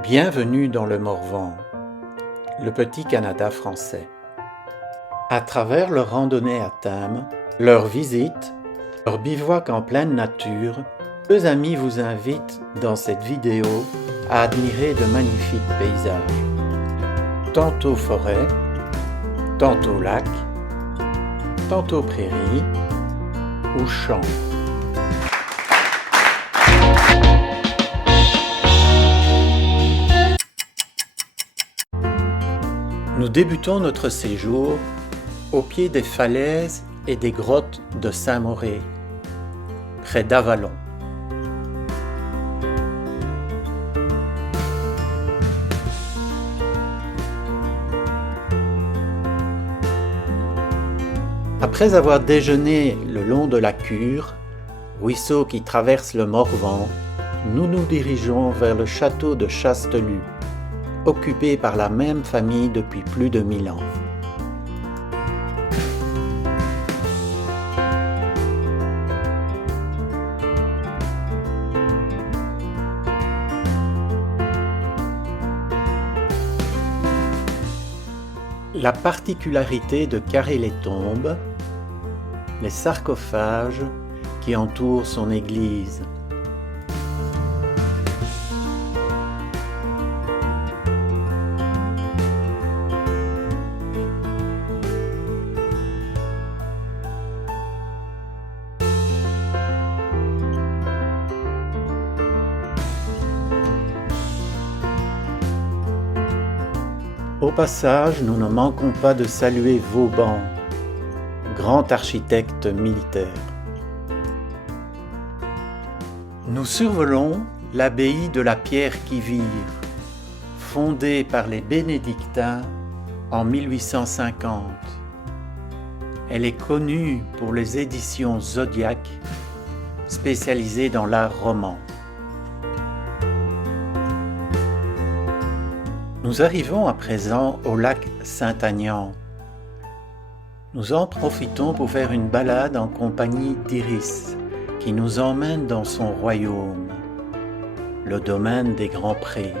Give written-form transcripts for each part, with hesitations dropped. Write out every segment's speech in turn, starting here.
Bienvenue dans le Morvan, le petit Canada français. À travers leur randonnée à thème, leur visite, leur bivouac en pleine nature, deux amis vous invitent dans cette vidéo à admirer de magnifiques paysages. Tantôt forêt, tantôt lac, tantôt prairie ou champs. Nous débutons notre séjour au pied des falaises et des grottes de Saint-Moré, près d'Avalon. Après avoir déjeuné le long de la Cure, ruisseau qui traverse le Morvan, nous nous dirigeons vers le château de Chastellux, occupé par la même famille depuis plus de 1000 ans. La particularité de Carré-les-Tombes, les sarcophages qui entourent son église. Au passage, nous ne manquons pas de saluer Vauban, grand architecte militaire. Nous survolons l'abbaye de la Pierre-qui-Vire, fondée par les bénédictins en 1850. Elle est connue pour les éditions Zodiac, spécialisées dans l'art roman. Nous arrivons à présent au lac Saint-Aignan. Nous en profitons pour faire une balade en compagnie d'Iris, qui nous emmène dans son royaume, le domaine des Grands Prés.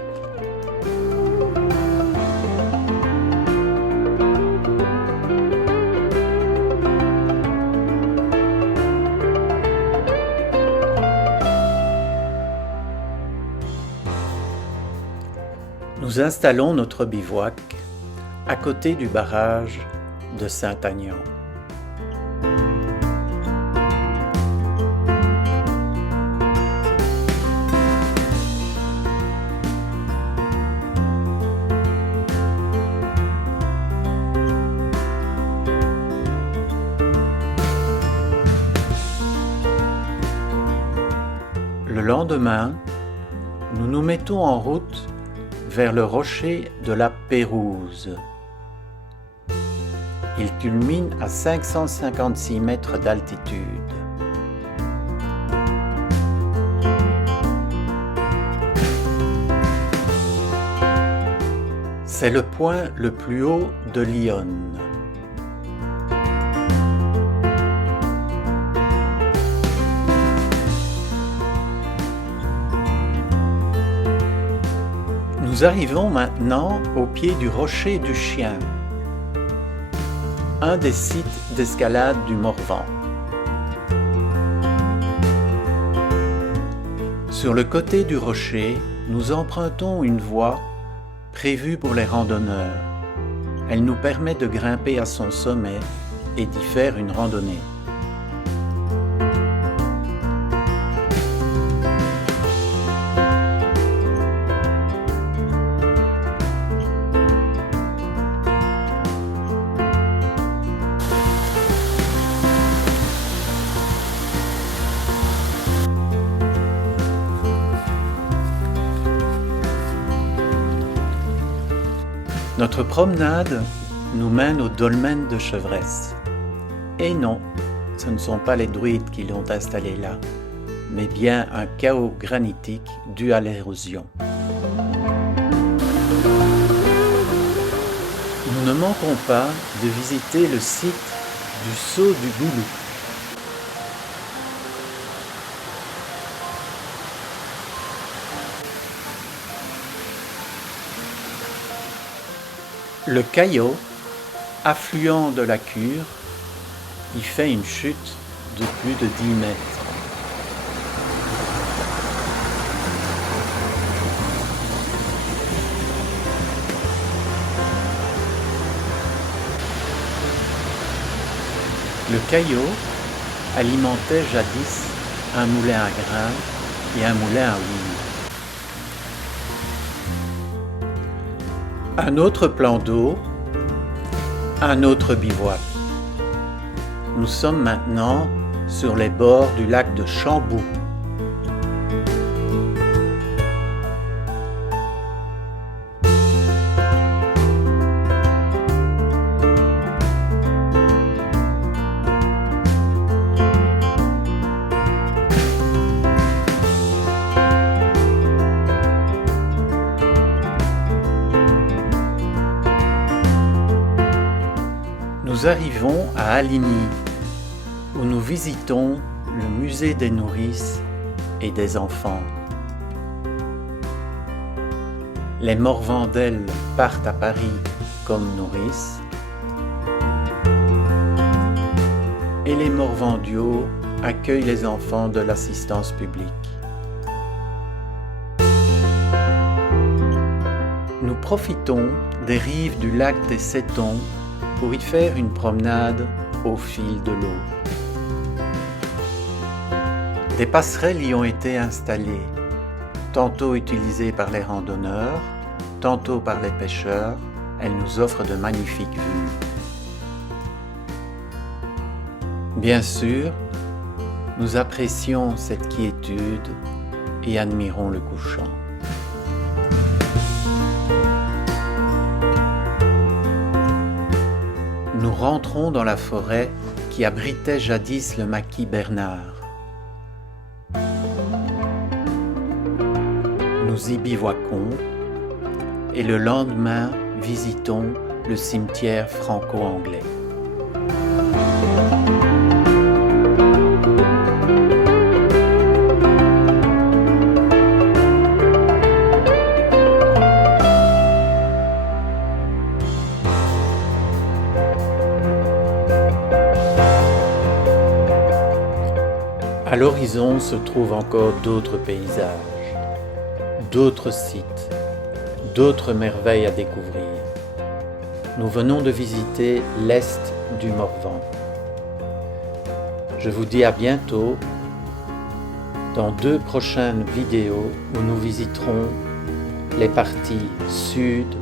Nous installons notre bivouac à côté du barrage de Saint-Aignan. Le lendemain, nous nous mettons en route vers le rocher de la Pérouse. Il culmine à 556 mètres d'altitude. C'est le point le plus haut de l'Yonne. Nous arrivons maintenant au pied du Rocher du Chien, un des sites d'escalade du Morvan. Sur le côté du rocher, nous empruntons une voie prévue pour les randonneurs. Elle nous permet de grimper à son sommet et d'y faire une randonnée. Notre promenade nous mène au dolmen de Chevresse. Et non, ce ne sont pas les druides qui l'ont installé là, mais bien un chaos granitique dû à l'érosion. Nous ne manquons pas de visiter le site du Saut du Goulou. Le Caillot, affluent de la Cure, y fait une chute de plus de 10 mètres. Le Caillot alimentait jadis un moulin à grains et un moulin à houille. Un autre plan d'eau, un autre bivouac. Nous sommes maintenant sur les bords du lac de Chambou. Nous arrivons à Aligny, où nous visitons le musée des nourrices et des enfants. Les Morvandels partent à Paris comme nourrices et les Morvandiaux accueillent les enfants de l'assistance publique. Nous profitons des rives du lac des Settons pour y faire une promenade au fil de l'eau. Des passerelles y ont été installées, tantôt utilisées par les randonneurs, tantôt par les pêcheurs. Elles nous offrent de magnifiques vues. Bien sûr, nous apprécions cette quiétude et admirons le couchant. Nous rentrons dans la forêt qui abritait jadis le maquis Bernard. Nous y bivouaquons et le lendemain visitons le cimetière franco-anglais. À l'horizon se trouvent encore d'autres paysages, d'autres sites, d'autres merveilles à découvrir. Nous venons de visiter l'est du Morvan. Je vous dis à bientôt dans 2 prochaines vidéos où nous visiterons les parties sud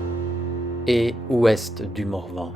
et ouest du Morvan.